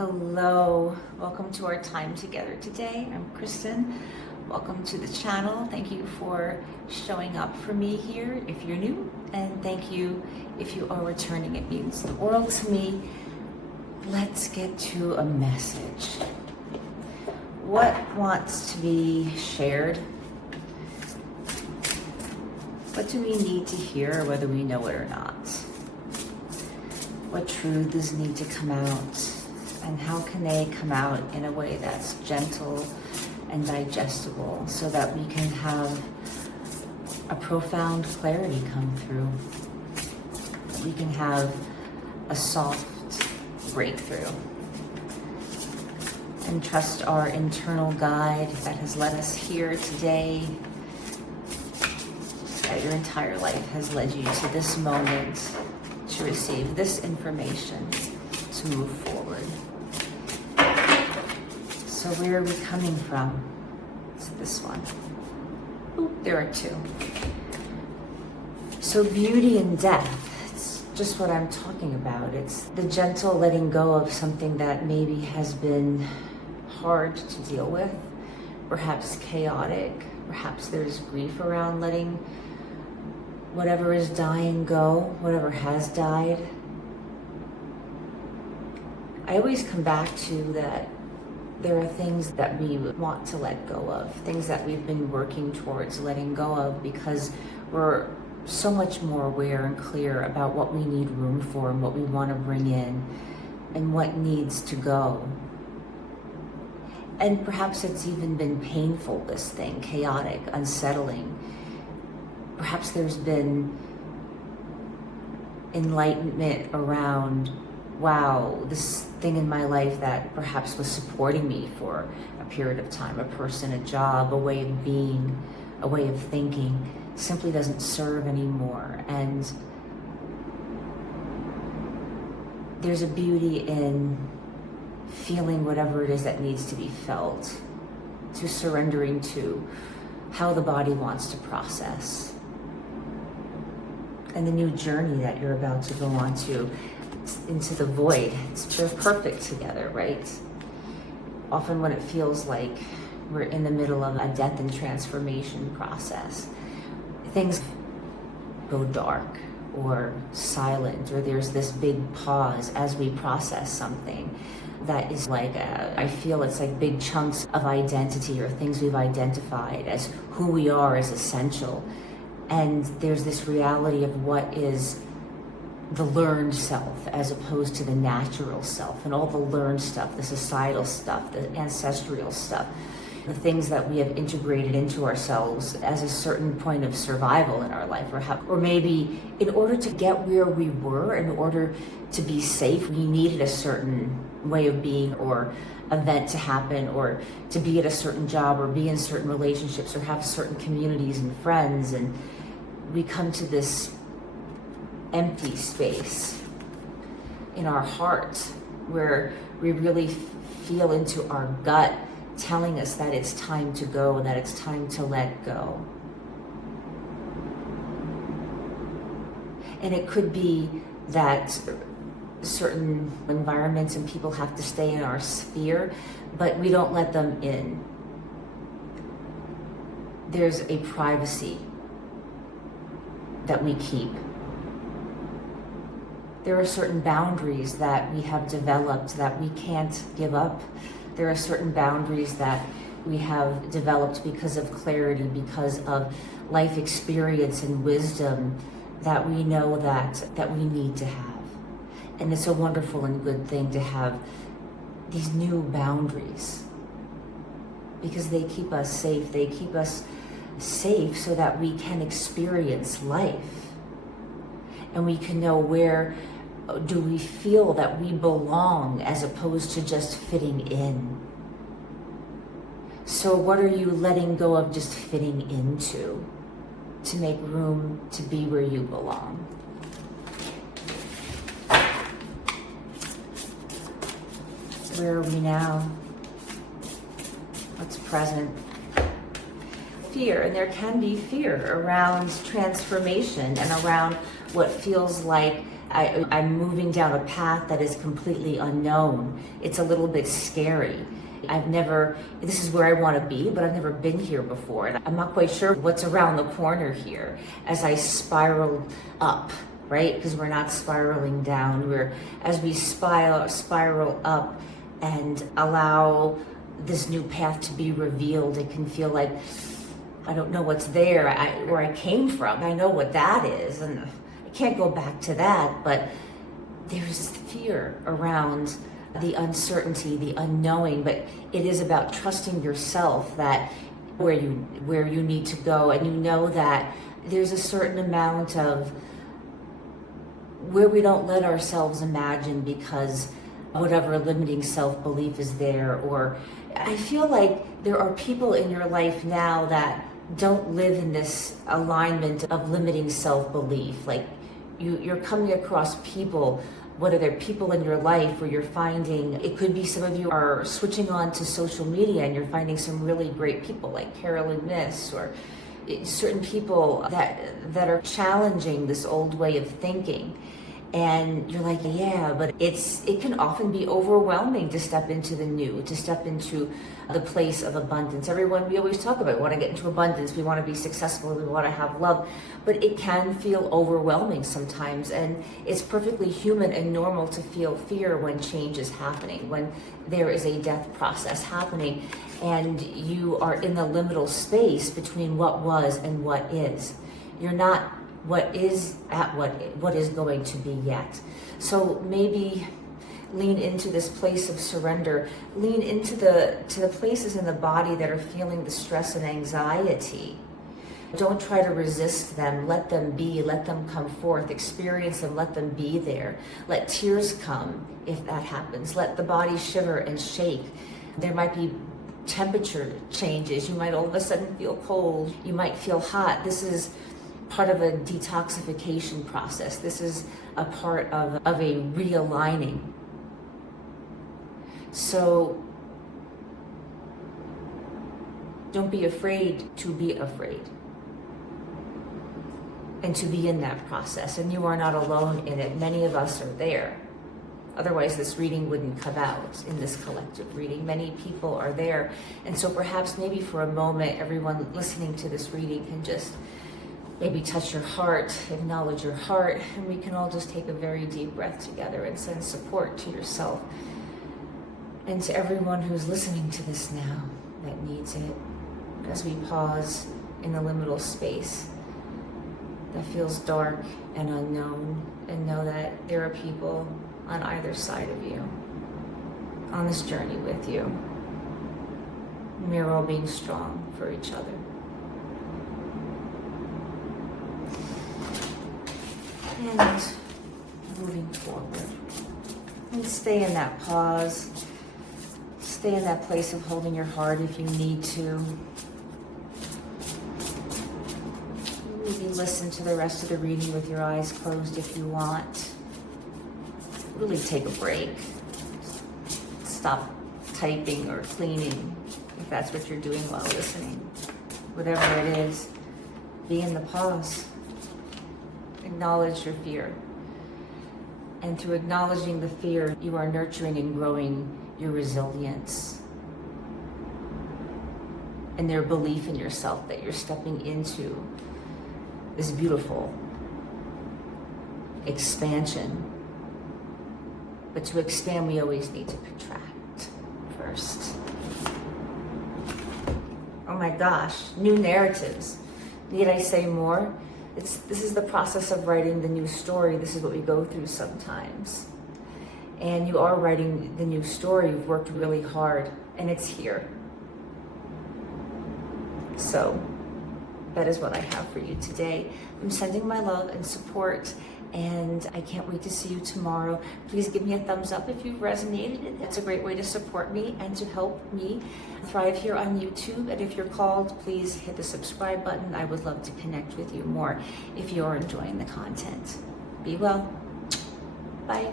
Hello, welcome to our time together today. I'm Kristen. Welcome to the channel. Thank you for showing up for me here if you're new, and thank you if you are returning. It means the world to me. Let's get to a message. What wants to be shared? What do we need to hear, whether we know it or not? What truths need to come out? And how can they come out in a way that's gentle and digestible so that we can have a profound clarity come through? We can have a soft breakthrough and trust our internal guide that has led us here today, that your entire life has led you to this moment to receive this information to move forward. So where are we coming from? It's this one. Ooh, there are two. So beauty and death, it's just what I'm talking about. It's the gentle letting go of something that maybe has been hard to deal with, perhaps chaotic, perhaps there's grief around letting whatever is dying go, whatever has died. I always come back to that there are things that we want to let go of, things that we've been working towards letting go of because we're so much more aware and clear about what we need room for and what we want to bring in and what needs to go. And perhaps it's even been painful, this thing, chaotic, unsettling. Perhaps there's been enlightenment around, wow, this thing in my life that perhaps was supporting me for a period of time, a person, a job, a way of being, a way of thinking, simply doesn't serve anymore. And there's a beauty in feeling whatever it is that needs to be felt, to surrendering to how the body wants to process. And the new journey that you're about to go on to, into the void. They're perfect together, right? Often when it feels like we're in the middle of a death and transformation process, things go dark or silent, or there's this big pause as we process something that is like, I feel it's like big chunks of identity or things we've identified as who we are as essential. And there's this reality of what is the learned self as opposed to the natural self, and all the learned stuff, the societal stuff, the ancestral stuff, the things that we have integrated into ourselves as a certain point of survival in our life, or maybe in order to get where we were, in order to be safe, we needed a certain way of being or event to happen, or to be at a certain job, or be in certain relationships, or have certain communities and friends, and we come to this empty space in our heart where we really feel into our gut telling us that it's time to go and that it's time to let go. And it could be that certain environments and people have to stay in our sphere, but we don't let them in. There's a privacy that we keep. There are certain boundaries that we have developed that we can't give up. There are certain boundaries that we have developed because of clarity, because of life experience and wisdom that we know that we need to have. And it's a wonderful and good thing to have these new boundaries because they keep us safe. They keep us safe so that we can experience life. And we can know where do we feel that we belong as opposed to just fitting in. So what are you letting go of just fitting into to make room to be where you belong? Where are we now? What's present? Fear, and there can be fear around transformation and around what feels like I'm moving down a path that is completely unknown. It's a little bit scary. This is where I want to be, but I've never been here before. And I'm not quite sure what's around the corner here as I spiral up, right? Because we're not spiraling down. As we spiral up and allow this new path to be revealed, it can feel like, I don't know what's there, where I came from. I know what that is, and I can't go back to that, but there's fear around the uncertainty, the unknowing, but it is about trusting yourself that where you need to go, and you know that there's a certain amount of where we don't let ourselves imagine because whatever limiting self-belief is there. Or I feel like there are people in your life now that don't live in this alignment of limiting self-belief. Like you're coming across people, what are there people in your life where you're finding, it could be some of you are switching on to social media and you're finding some really great people like Carolyn Miss, or certain people that are challenging this old way of thinking. And you're like, yeah, but it can often be overwhelming to step into the new, to step into the place of abundance. We always talk about, we want to get into abundance, we want to be successful, we want to have love, but it can feel overwhelming sometimes. And it's perfectly human and normal to feel fear when change is happening, when there is a death process happening, and you are in the liminal space between what was and what is. You're not what is going to be yet. So maybe lean into this place of surrender. Lean into the places in the body that are feeling the stress and anxiety. Don't try to resist them. Let them be. Let them come forth. Experience them. Let them be there. Let tears come if that happens. Let the body shiver and shake. There might be temperature changes. You might all of a sudden feel cold. You might feel hot. This is part of a detoxification process. This is a part of a realigning. So don't be afraid to be afraid and to be in that process. And you are not alone in it. Many of us are there. Otherwise, this reading wouldn't come out in this collective reading. Many people are there. And so perhaps maybe for a moment, everyone listening to this reading can just maybe touch your heart, acknowledge your heart, and we can all just take a very deep breath together and send support to yourself and to everyone who's listening to this now that needs it, as we pause in the liminal space that feels dark and unknown, and know that there are people on either side of you on this journey with you. And we're all being strong for each other. And moving forward. And stay in that pause. Stay in that place of holding your heart if you need to. Maybe listen to the rest of the reading with your eyes closed if you want. Really take a break. Stop typing or cleaning if that's what you're doing while listening. Whatever it is, be in the pause. Acknowledge your fear. And through acknowledging the fear, you are nurturing and growing your resilience and their belief in yourself that you're stepping into this beautiful expansion. But to expand, we always need to contract first. Oh my gosh, new narratives. Need I say more? This is the process of writing the new story. This is what we go through sometimes. And you are writing the new story. You've worked really hard, and it's here. So that is what I have for you today. I'm sending my love and support, and I can't wait to see you tomorrow. Please give me a thumbs up if you've resonated. It's a great way to support me and to help me thrive here on YouTube. And if you're called, please hit the subscribe button. I would love to connect with you more if you're enjoying the content. Be well. Bye.